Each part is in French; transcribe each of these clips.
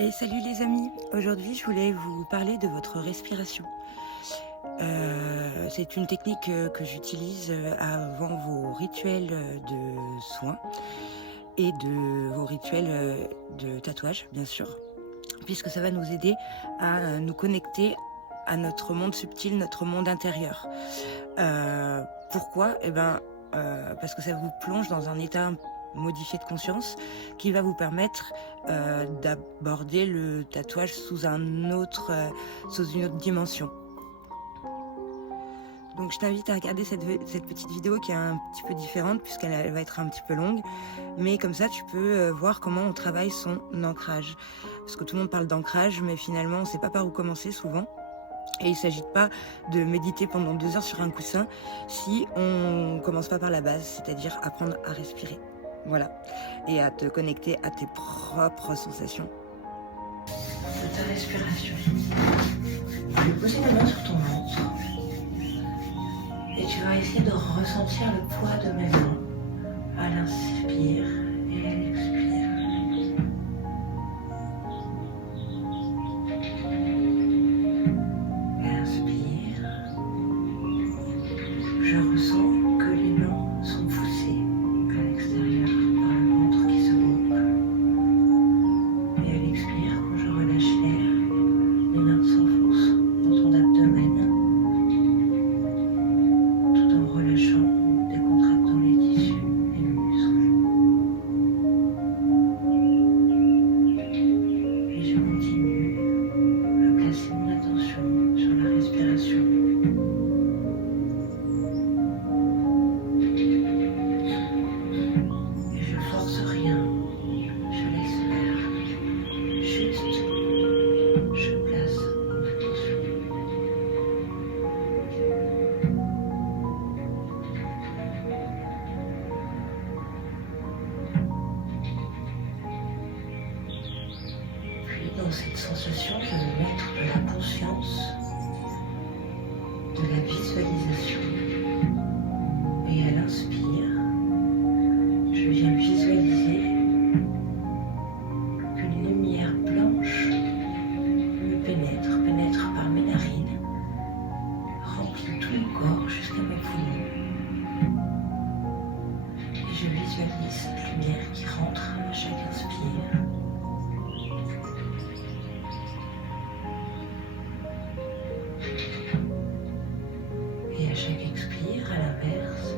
Et salut les amis, aujourd'hui je voulais vous parler de votre respiration. C'est une technique que j'utilise avant vos rituels de soins et de vos rituels de tatouage bien sûr, puisque ça va nous aider à nous connecter à notre monde subtil, notre monde intérieur. Pourquoi ? Parce que ça vous plonge dans un état modifié de conscience qui va vous permettre d'aborder le tatouage sous une autre dimension. Donc je t'invite à regarder cette petite vidéo qui est un petit peu différente puisqu'elle va être un petit peu longue, mais comme ça tu peux voir comment on travaille son ancrage. Parce que tout le monde parle d'ancrage, mais finalement on ne sait pas par où commencer souvent. Et il ne s'agit pas de méditer pendant 2 heures sur un coussin si on ne commence pas par la base, c'est-à-dire apprendre à respirer. Voilà. Et à te connecter à tes propres sensations. De ta respiration. Je vais poser ma main sur ton ventre. Et tu vas essayer de ressentir le poids de mes mains à l'inspire et à l'expire. Je ressens que les mains sont poussées à l'extérieur par le ventre qui se gonfle. Et à l'expire, quand je relâche l'air, les mains s'enfoncent dans ton abdomen, tout en relâchant, décontractant les tissus et le muscle. Et je continue à placer mon attention sur la respiration. Dans cette sensation, je vais mettre de la conscience, de la visualisation. Et à l'inspire, je viens visualiser qu'une lumière blanche me pénètre par mes narines, remplit tout mon corps jusqu'à mes poumons. Et je visualise cette lumière qui rentre à chaque inspire. Et à chaque expire, à l'inverse,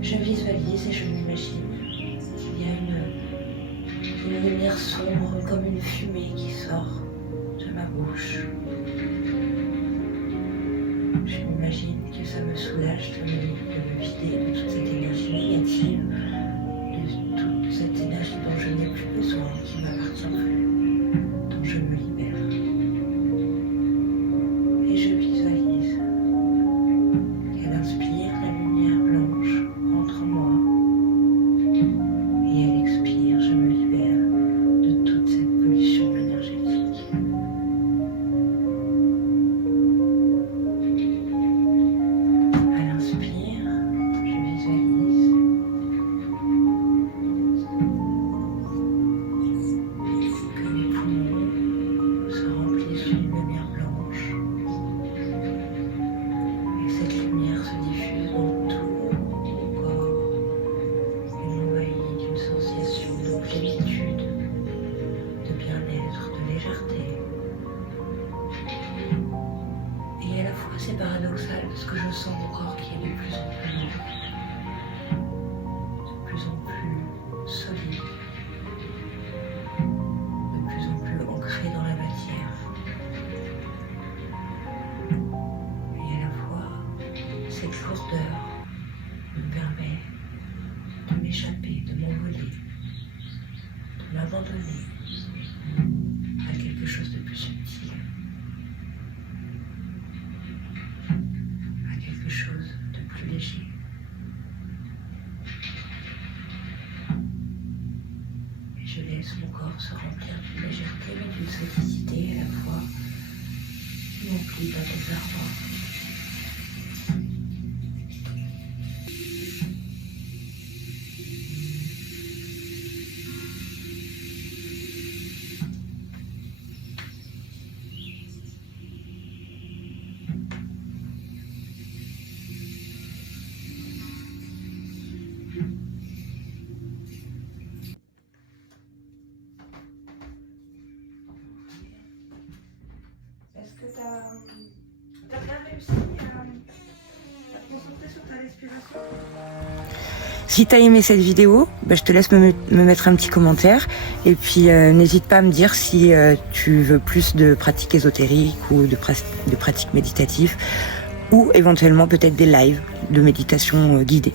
je visualise et je m'imagine qu'il y a une lumière sombre comme une fumée qui sort de ma bouche. Je m'imagine que ça me soulage de me vider de toute cette énergie négative, de toute cette énergie dont je n'ai plus besoin, qui ne m'appartient plus, dont je me libère. Et je visualise qu'à l'inspire, la lumière blanche entre en moi. Et à l'expire, je me libère de toute cette pollution énergétique. À l'inspire, je visualise que mes poumons se remplissent d'une lumière blanche. Et cette lumière se diffuse dans tout mon corps et m'envahit d'une sensation de plénitude, de bien-être, de légèreté. Et à la fois c'est paradoxal parce que je sens mon corps qui est de plus en plus lourd, de plus en plus solide, de plus en plus ancré dans la matière. Et à la fois, cette lourdeur me permet de m'échapper, de m'envoler, de m'abandonner à quelque chose de plus subtil, à quelque chose de plus léger. Et je laisse mon corps se remplir d'une légèreté mais d'une solidité à la fois qui m'emplit d'un désarroi. Si t'as aimé cette vidéo, je te laisse me mettre un petit commentaire. Et puis n'hésite pas à me dire si tu veux plus de pratiques ésotériques ou de pratiques méditatives. Ou éventuellement peut-être des lives de méditation guidée.